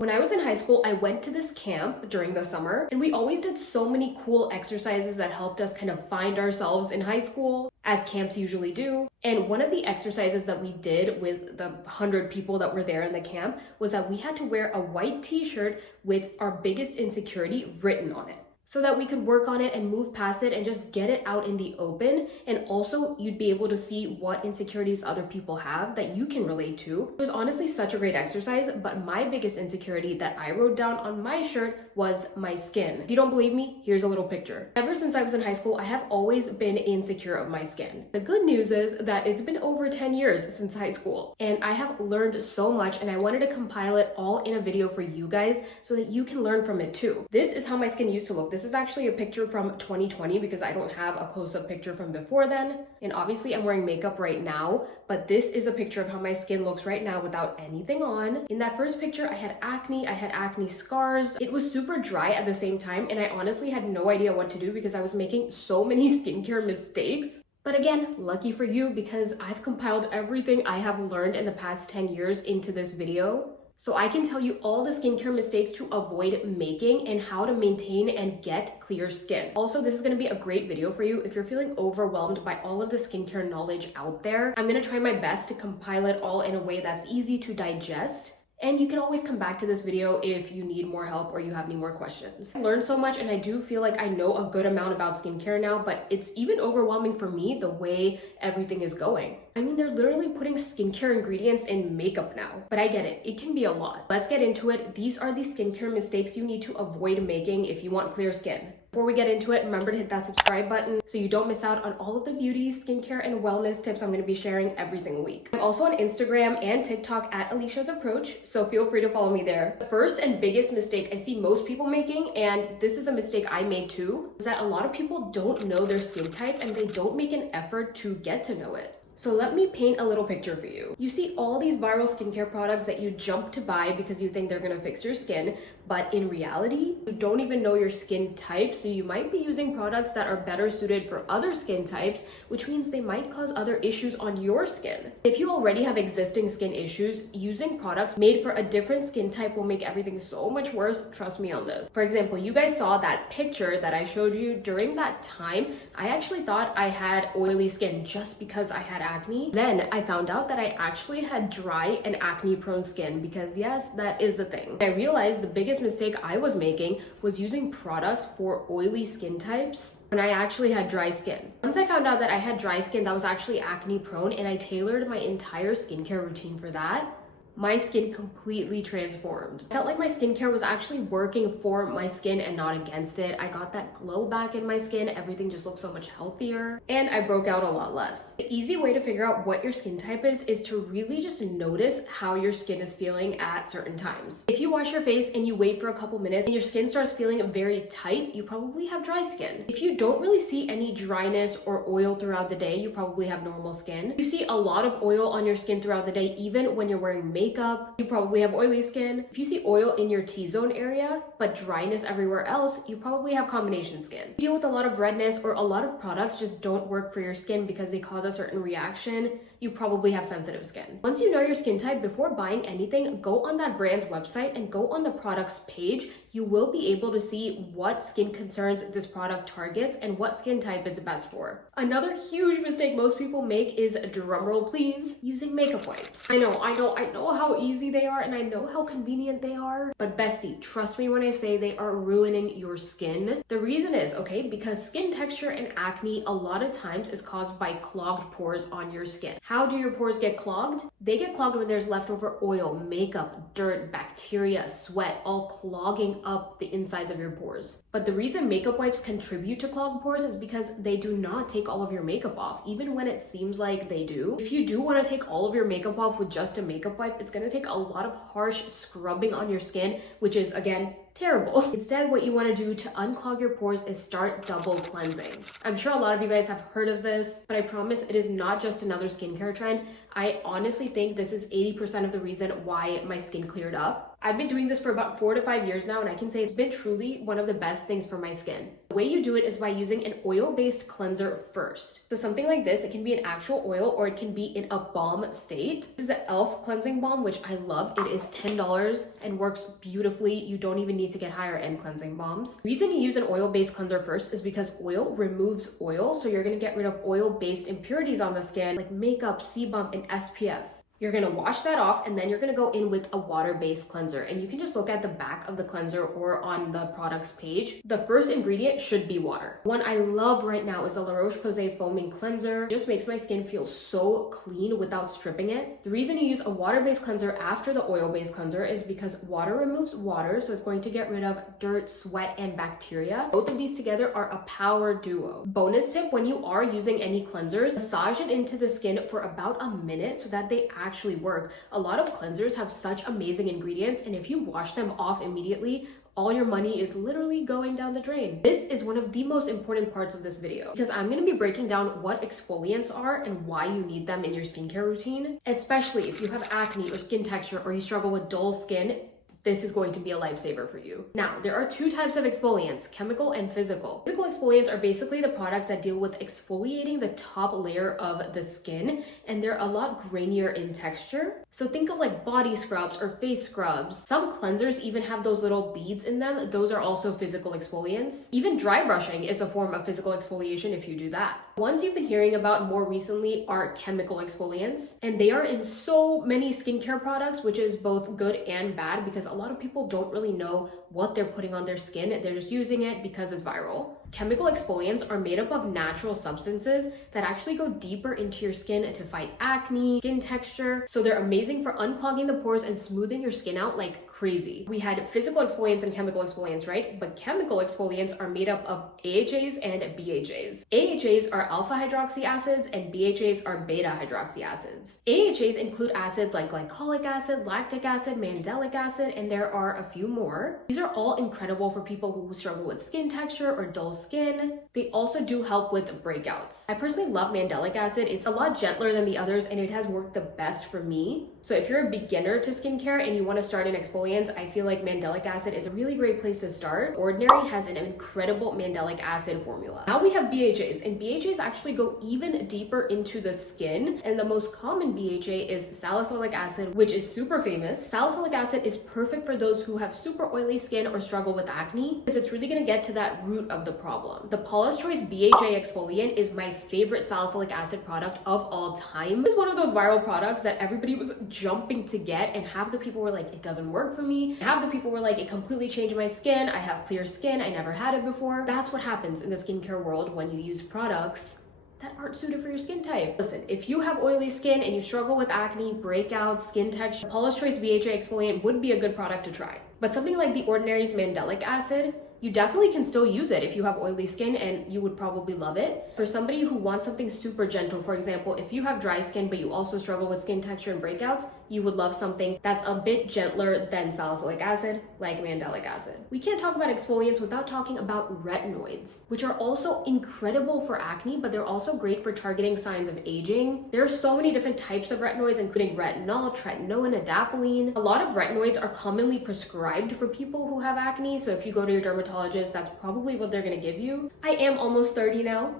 When I was in high school, I went to this camp during the summer, and we always did so many cool exercises that helped us kind of find ourselves in high school, as camps usually do. And one of the exercises that we did with the 100 people that were there in the camp was that we had to wear a white t-shirt with our biggest insecurity written on it, so that we could work on it and move past it and just get it out in the open. And also you'd be able to see what insecurities other people have that you can relate to. It was honestly such a great exercise, but my biggest insecurity that I wrote down on my shirt was my skin. If you don't believe me, here's a little picture. Ever since I was in high school, I have always been insecure of my skin. The good news is that it's been over 10 years since high school, and I have learned so much, and I wanted to compile it all in a video for you guys so that you can learn from it too. This is how my skin used to look. This is actually a picture from 2020 because I don't have a close-up picture from before then. And obviously I'm wearing makeup right now, but this is a picture of how my skin looks right now without anything on. In that first picture, I had acne scars. It was super dry at the same time, and I honestly had no idea what to do because I was making so many skincare mistakes. But again, lucky for you, because I've compiled everything I have learned in the past 10 years into this video. So I can tell you all the skincare mistakes to avoid making and how to maintain and get clear skin. Also, this is gonna be a great video for you if you're feeling overwhelmed by all of the skincare knowledge out there. I'm gonna try my best to compile it all in a way that's easy to digest. And you can always come back to this video if you need more help or you have any more questions. I learned so much, and I do feel like I know a good amount about skincare now, but it's even overwhelming for me the way everything is going. I mean, they're literally putting skincare ingredients in makeup now, but I get it. It can be a lot. Let's get into it. These are the skincare mistakes you need to avoid making if you want clear skin. Before we get into it, remember to hit that subscribe button so you don't miss out on all of the beauty, skincare, and wellness tips I'm going to be sharing every single week. I'm also on Instagram and TikTok at Alicia's Approach, so feel free to follow me there. The first and biggest mistake I see most people making, and this is a mistake I made too, is that a lot of people don't know their skin type and they don't make an effort to get to know it. So let me paint a little picture for you. You see all these viral skincare products that you jump to buy because you think they're gonna fix your skin, but in reality, you don't even know your skin type, so you might be using products that are better suited for other skin types, which means they might cause other issues on your skin. If you already have existing skin issues, using products made for a different skin type will make everything so much worse, trust me on this. For example, you guys saw that picture that I showed you. During that time, I actually thought I had oily skin just because I had acne. Then I found out that I actually had dry and acne prone skin, because yes, that is a thing. I realized the biggest mistake I was making was using products for oily skin types when I actually had dry skin. Once I found out that I had dry skin that was actually acne prone, and I tailored my entire skincare routine for that, my skin completely transformed. I felt like my skincare was actually working for my skin and not against it. I got that glow back in my skin. Everything just looked so much healthier, and I broke out a lot less. The easy way to figure out what your skin type is to really just notice how your skin is feeling at certain times. If you wash your face and you wait for a couple minutes and your skin starts feeling very tight, you probably have dry skin. If you don't really see any dryness or oil throughout the day, you probably have normal skin. If you see a lot of oil on your skin throughout the day, even when you're wearing makeup, you probably have oily skin. If you see oil in your T-zone area, but dryness everywhere else, you probably have combination skin. If you deal with a lot of redness, or a lot of products just don't work for your skin because they cause a certain reaction, you probably have sensitive skin. Once you know your skin type, before buying anything, go on that brand's website and go on the product's page. You will be able to see what skin concerns this product targets and what skin type it's best for. Another huge mistake most people make is, drumroll please, using makeup wipes. I know how easy they are, and I know how convenient they are, but bestie, trust me when I say they are ruining your skin. The reason is, okay, because skin texture and acne a lot of times is caused by clogged pores on your skin. How do your pores get clogged? They get clogged when there's leftover oil, makeup, dirt, bacteria, sweat, all clogging up the insides of your pores. But the reason makeup wipes contribute to clogged pores is because they do not take all of your makeup off, even when it seems like they do. If you do want to take all of your makeup off with just a makeup wipe, it's going to take a lot of harsh scrubbing on your skin, which is, again, terrible. Instead, what you want to do to unclog your pores is start double cleansing. I'm sure a lot of you guys have heard of this, but I promise it is not just another skincare trend. I honestly think this is 80% of the reason why my skin cleared up. I've been doing this for about 4 to 5 years now, and I can say it's been truly one of the best things for my skin. The way you do it is by using an oil-based cleanser first. So something like this, it can be an actual oil or it can be in a balm state. This is the e.l.f. cleansing balm, which I love. It is $10 and works beautifully. You don't even need to get higher end cleansing balms. The reason you use an oil-based cleanser first is because oil removes oil. So you're gonna get rid of oil-based impurities on the skin like makeup, sebum, and SPF. You're gonna wash that off and then you're gonna go in with a water-based cleanser. And you can just look at the back of the cleanser or on the product's page. The first ingredient should be water. One I love right now is the La Roche-Posay Foaming Cleanser. It just makes my skin feel so clean without stripping it. The reason you use a water-based cleanser after the oil-based cleanser is because water removes water, so it's going to get rid of dirt, sweat, and bacteria. Both of these together are a power duo. Bonus tip, when you are using any cleansers, massage it into the skin for about a minute so that they actually work. A lot of cleansers have such amazing ingredients, and if you wash them off immediately, all your money is literally going down the drain. This is one of the most important parts of this video because I'm going to be breaking down what exfoliants are and why you need them in your skincare routine, especially if you have acne or skin texture or you struggle with dull skin. This is going to be a lifesaver for you. Now, there are two types of exfoliants, chemical and physical. Physical exfoliants are basically the products that deal with exfoliating the top layer of the skin, and they're a lot grainier in texture. So think of like body scrubs or face scrubs. Some cleansers even have those little beads in them. Those are also physical exfoliants. Even dry brushing is a form of physical exfoliation if you do that. Ones you've been hearing about more recently are chemical exfoliants, and they are in so many skincare products, which is both good and bad because a lot of people don't really know what they're putting on their skin. They're just using it because it's viral. Chemical exfoliants are made up of natural substances that actually go deeper into your skin to fight acne, skin texture. So they're amazing for unclogging the pores and smoothing your skin out like crazy. We had physical exfoliants and chemical exfoliants, right? But chemical exfoliants are made up of AHAs and BHAs. AHAs are alpha hydroxy acids and BHAs are beta hydroxy acids. AHAs include acids like glycolic acid, lactic acid, mandelic acid, and there are a few more. These are all incredible for people who struggle with skin texture or dull skin. They also do help with breakouts. I personally love mandelic acid. It's a lot gentler than the others and it has worked the best for me. So if you're a beginner to skincare and you want to start in exfoliants, I feel like mandelic acid is a really great place to start. Ordinary has an incredible mandelic acid formula. Now we have BHAs, and BHAs actually go even deeper into the skin, and the most common BHA is salicylic acid, which is super famous. Salicylic acid is perfect for those who have super oily skin or struggle with acne because it's really going to get to that root of the problem. The Paula's Choice BHA exfoliant is my favorite salicylic acid product of all time. This is one of those viral products that everybody was jumping to get, and half the people were like, it doesn't work for me. Half the people were like, it completely changed my skin. I have clear skin. I never had it before. That's what happens in the skincare world when you use products that aren't suited for your skin type. Listen, if you have oily skin and you struggle with acne, breakouts, skin texture, Paula's Choice BHA exfoliant would be a good product to try. But something like The Ordinary's mandelic acid, you definitely can still use it if you have oily skin, and you would probably love it. For somebody who wants something super gentle, for example, if you have dry skin but you also struggle with skin texture and breakouts, you would love something that's a bit gentler than salicylic acid, like mandelic acid. We can't talk about exfoliants without talking about retinoids, which are also incredible for acne, but they're also great for targeting signs of aging. There are so many different types of retinoids, including retinol, tretinoin, adapalene. A lot of retinoids are commonly prescribed for people who have acne, so if you go to your dermatologist, that's probably what they're gonna give you. I am almost 30 now.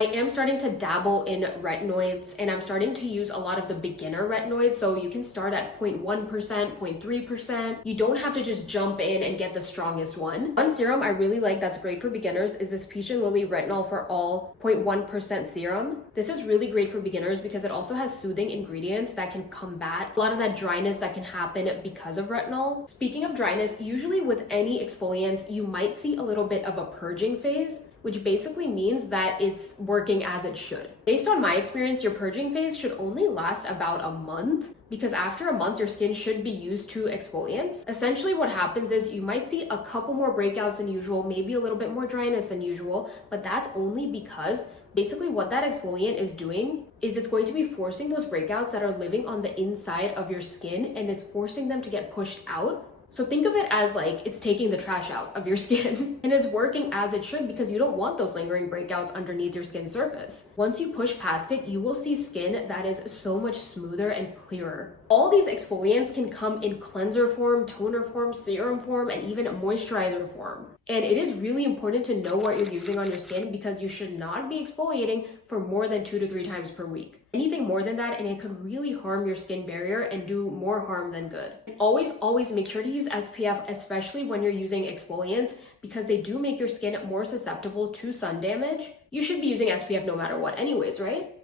I am starting to dabble in retinoids, and I'm starting to use a lot of the beginner retinoids, so you can start at 0.1%, 0.3%. You don't have to just jump in and get the strongest one. One serum I really like that's great for beginners is this Peach and Lily Retinol for All 0.1% serum. This is really great for beginners because it also has soothing ingredients that can combat a lot of that dryness that can happen because of retinol. Speaking of dryness, usually with any exfoliants, you might see a little bit of a purging phase, which basically means that it's working as it should. Based on my experience, your purging phase should only last about a month, because after a month, your skin should be used to exfoliants. Essentially what happens is you might see a couple more breakouts than usual, maybe a little bit more dryness than usual, but that's only because basically what that exfoliant is doing is it's going to be forcing those breakouts that are living on the inside of your skin, and it's forcing them to get pushed out So think of it as like it's taking the trash out of your skin and is working as it should because you don't want those lingering breakouts underneath your skin surface. Once you push past it, you will see skin that is so much smoother and clearer. All these exfoliants can come in cleanser form, toner form, serum form, and even moisturizer form. And it is really important to know what you're using on your skin because you should not be exfoliating for more than 2 to 3 times per week. Anything more than that and it could really harm your skin barrier and do more harm than good. Always make sure to use SPF, especially when you're using exfoliants, because they do make your skin more susceptible to sun damage. You should be using SPF no matter what anyways, right?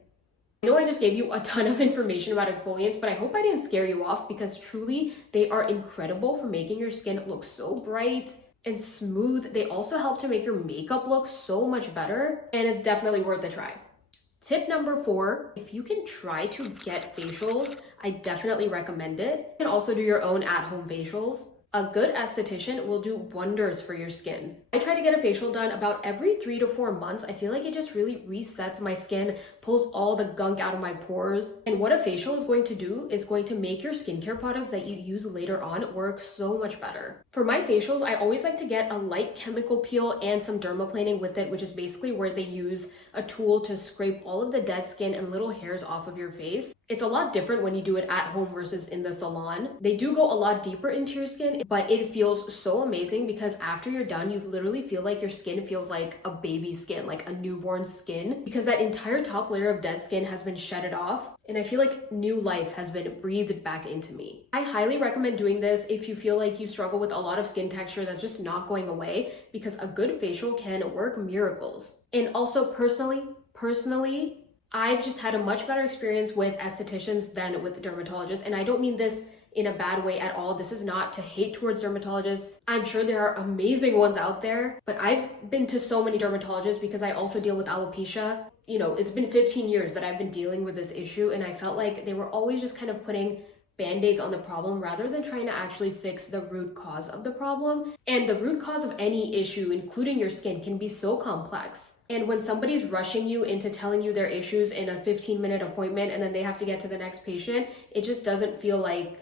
I know I just gave you a ton of information about exfoliants, but I hope I didn't scare you off because truly they are incredible for making your skin look so bright and smooth. They also help to make your makeup look so much better, and it's definitely worth a try. Tip number 4, if you can try to get facials, I definitely recommend it. You can also do your own at-home facials. A good esthetician will do wonders for your skin. I try to get a facial done about every 3 to 4 months. I feel like it just really resets my skin, pulls all the gunk out of my pores. And what a facial is going to do is going to make your skincare products that you use later on work so much better. For my facials, I always like to get a light chemical peel and some dermaplaning with it, which is basically where they use a tool to scrape all of the dead skin and little hairs off of your face. It's a lot different when you do it at home versus in the salon. They do go a lot deeper into your skin, but it feels so amazing because after you're done, you literally feel like your skin feels like a baby skin, like a newborn skin, because that entire top layer of dead skin has been shedded off. And I feel like new life has been breathed back into me. I highly recommend doing this if you feel like you struggle with a lot of skin texture that's just not going away, because a good facial can work miracles. And also personally, I've just had a much better experience with estheticians than with dermatologists. And I don't mean this in a bad way at all. This is not to hate towards dermatologists. I'm sure there are amazing ones out there, but I've been to so many dermatologists because I also deal with alopecia. You know, it's been 15 years that I've been dealing with this issue, and I felt like they were always just kind of putting band-aids on the problem rather than trying to actually fix the root cause of the problem. And the root cause of any issue, including your skin, can be so complex. And when somebody's rushing you into telling you their issues in a 15-minute appointment and then they have to get to the next patient, it just doesn't feel like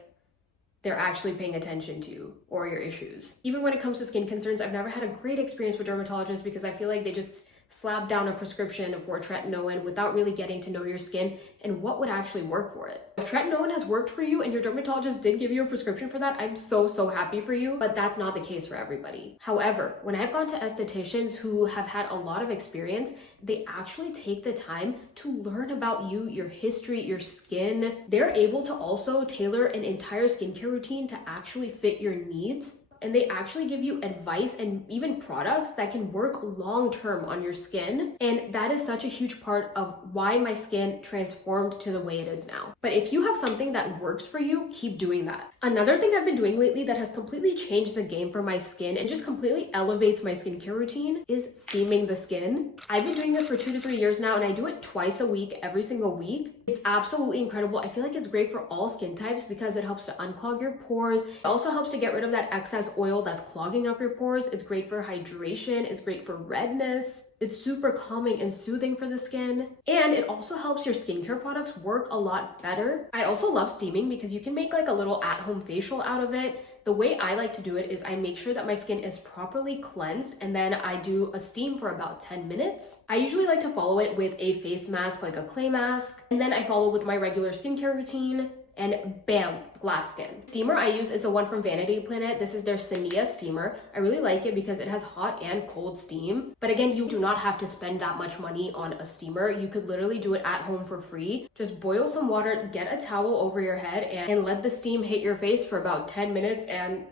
they're actually paying attention to you or your issues. Even when it comes to skin concerns, I've never had a great experience with dermatologists because I feel like they just slap down a prescription for tretinoin without really getting to know your skin and what would actually work for it. If tretinoin has worked for you and your dermatologist did give you a prescription for that, I'm so happy for you, but that's not the case for everybody. However, when I've gone to estheticians who have had a lot of experience, they actually take the time to learn about you, your history, your skin. They're able to also tailor an entire skincare routine to actually fit your needs. And they actually give you advice and even products that can work long-term on your skin. And that is such a huge part of why my skin transformed to the way it is now. But if you have something that works for you, keep doing that. Another thing I've been doing lately that has completely changed the game for my skin and just completely elevates my skincare routine is steaming the skin. I've been doing this for 2 to 3 years now, and I do it twice a week, every single week. It's absolutely incredible. I feel like it's great for all skin types because it helps to unclog your pores. It also helps to get rid of that excess oil that's clogging up your pores. It's great for hydration. It's great for redness. It's super calming and soothing for the skin. And it also helps your skincare products work a lot better. I also love steaming because you can make like a little at-home facial out of it. The way I like to do it is I make sure that my skin is properly cleansed and then I do a steam for about 10 minutes. I usually like to follow it with a face mask, like a clay mask, and then I follow with my regular skincare routine. And bam, glass skin. Steamer I use is the one from Vanity Planet. This is their Senia steamer. I really like it because it has hot and cold steam. But again, you do not have to spend that much money on a steamer. You could literally do it at home for free. Just boil some water, get a towel over your head, and let the steam hit your face for about 10 minutes, and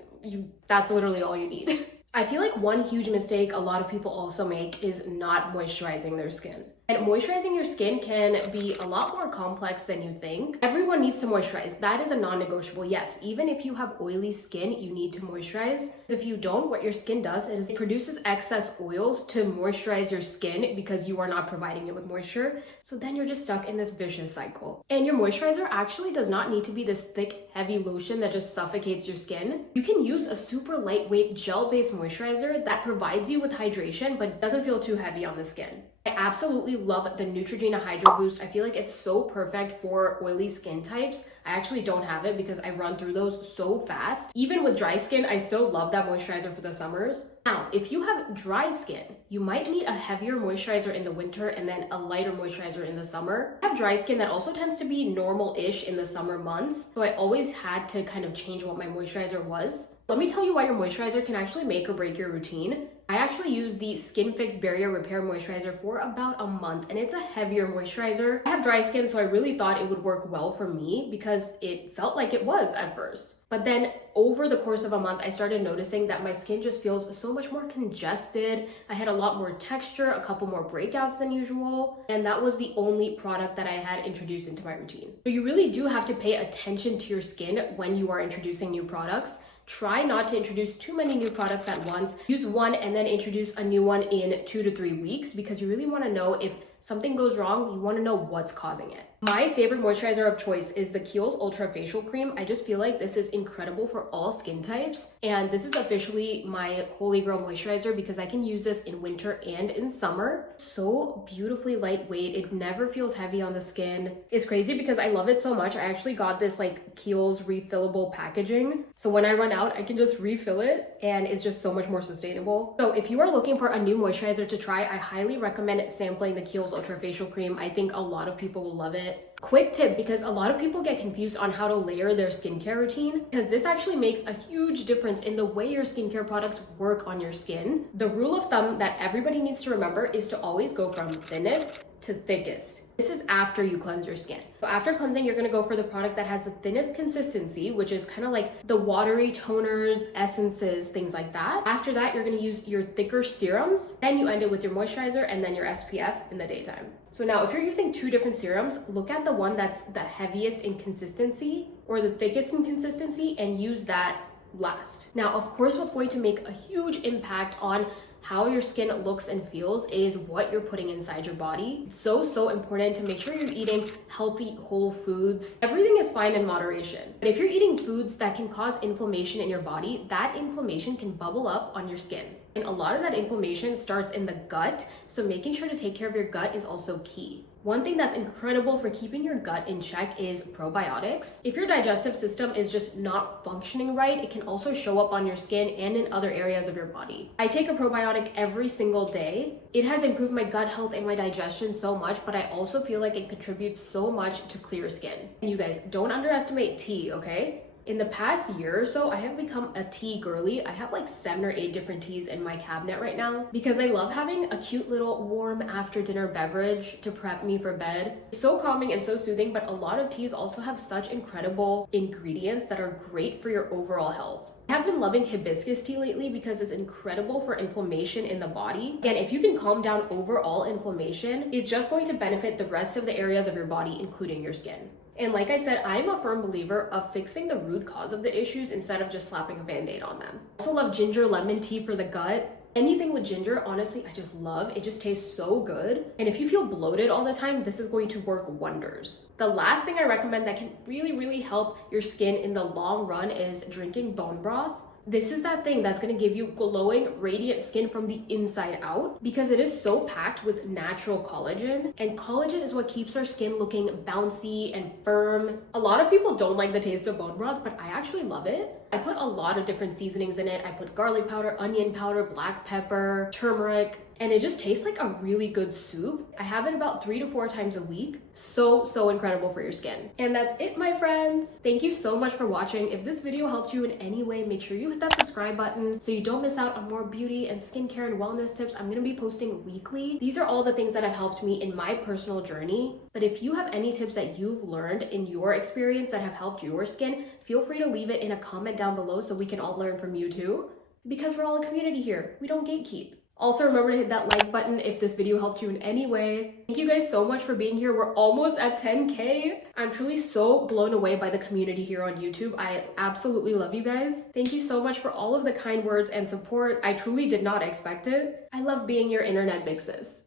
that's literally all you need. I feel like one huge mistake a lot of people also make is not moisturizing their skin. And moisturizing your skin can be a lot more complex than you think. Everyone needs to moisturize. That is a non-negotiable. Yes, even if you have oily skin, you need to moisturize. If you don't, what your skin does is it produces excess oils to moisturize your skin because you are not providing it with moisture. So then you're just stuck in this vicious cycle. And your moisturizer actually does not need to be this thick, heavy lotion that just suffocates your skin. You can use a super lightweight gel-based moisturizer that provides you with hydration but doesn't feel too heavy on the skin. I absolutely love the Neutrogena Hydro Boost. I feel like it's so perfect for oily skin types. I actually don't have it because I run through those so fast. Even with dry skin, I still love that moisturizer for the summers. Now, if you have dry skin, you might need a heavier moisturizer in the winter and then a lighter moisturizer in the summer. I have dry skin that also tends to be normal-ish in the summer months, so I always had to kind of change what my moisturizer was. Let me tell you why your moisturizer can actually make or break your routine. I actually use the Skin Fix Barrier Repair Moisturizer for about a month, and it's a heavier moisturizer. I have dry skin, so I really thought it would work well for me because it felt like it was at first. But then over the course of a month, I started noticing that my skin just feels so much more congested. I had a lot more texture, a couple more breakouts than usual, and that was the only product that I had introduced into my routine. So you really do have to pay attention to your skin when you are introducing new products. Try not to introduce too many new products at once. Use one and then introduce a new one in 2 to 3 weeks because you really want to know if something goes wrong, you want to know what's causing it. My favorite moisturizer of choice is the Kiehl's Ultra Facial Cream. I just feel like this is incredible for all skin types. And this is officially my holy grail moisturizer because I can use this in winter and in summer. So beautifully lightweight. It never feels heavy on the skin. It's crazy because I love it so much. I actually got this like Kiehl's refillable packaging. So when I run out, I can just refill it and it's just so much more sustainable. So if you are looking for a new moisturizer to try, I highly recommend sampling the Kiehl's Ultra Facial Cream. I think a lot of people will love it. Quick tip, because a lot of people get confused on how to layer their skincare routine, because this actually makes a huge difference in the way your skincare products work on your skin. The rule of thumb that everybody needs to remember is to always go from thinnest to thickest. This is after you cleanse your skin. So after cleansing, you're gonna go for the product that has the thinnest consistency, which is kind of like the watery toners, essences, things like that. After that, you're gonna use your thicker serums. Then you end it with your moisturizer and then your SPF in the daytime. So now if you're using 2 different serums, look at the one that's the heaviest in consistency or the thickest in consistency and use that last. Now, of course, what's going to make a huge impact on how your skin looks and feels is what you're putting inside your body. It's so important to make sure you're eating healthy, whole foods. Everything is fine in moderation. But if you're eating foods that can cause inflammation in your body, that inflammation can bubble up on your skin. And a lot of that inflammation starts in the gut, so making sure to take care of your gut is also key. One thing that's incredible for keeping your gut in check is probiotics. If your digestive system is just not functioning right, it can also show up on your skin and in other areas of your body. I take a probiotic every single day. It has improved my gut health and my digestion so much, but I also feel like it contributes so much to clear skin. And you guys, don't underestimate tea, okay? In the past year or so, I have become a tea girly. I have like 7 or 8 different teas in my cabinet right now because I love having a cute little warm after dinner beverage to prep me for bed. It's so calming and so soothing, but a lot of teas also have such incredible ingredients that are great for your overall health. I have been loving hibiscus tea lately because it's incredible for inflammation in the body. And if you can calm down overall inflammation, it's just going to benefit the rest of the areas of your body, including your skin. And like I said, I'm a firm believer of fixing the root cause of the issues instead of just slapping a band-aid on them. I also love ginger lemon tea for the gut. Anything with ginger, honestly, I just love. It just tastes so good. And if you feel bloated all the time, this is going to work wonders. The last thing I recommend that can really help your skin in the long run is drinking bone broth. This is that thing that's going to give you glowing, radiant skin from the inside out because it is so packed with natural collagen. And collagen is what keeps our skin looking bouncy and firm. A lot of people don't like the taste of bone broth, but I actually love it. I put a lot of different seasonings in it. I put garlic powder, onion powder, black pepper, turmeric, and it just tastes like a really good soup. I have it about 3 to 4 times a week. So incredible for your skin. And that's it, my friends. Thank you so much for watching. If this video helped you in any way, make sure you hit that subscribe button so you don't miss out on more beauty and skincare and wellness tips. I'm gonna be posting weekly. These are all the things that have helped me in my personal journey. But if you have any tips that you've learned in your experience that have helped your skin, feel free to leave it in a comment down below so we can all learn from you too. Because we're all a community here. We don't gatekeep. Also, remember to hit that like button if this video helped you in any way. Thank you guys so much for being here. We're almost at 10K. I'm truly so blown away by the community here on YouTube. I absolutely love you guys. Thank you so much for all of the kind words and support. I truly did not expect it. I love being your internet big sis.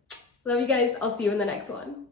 Love you guys. I'll see you in the next one.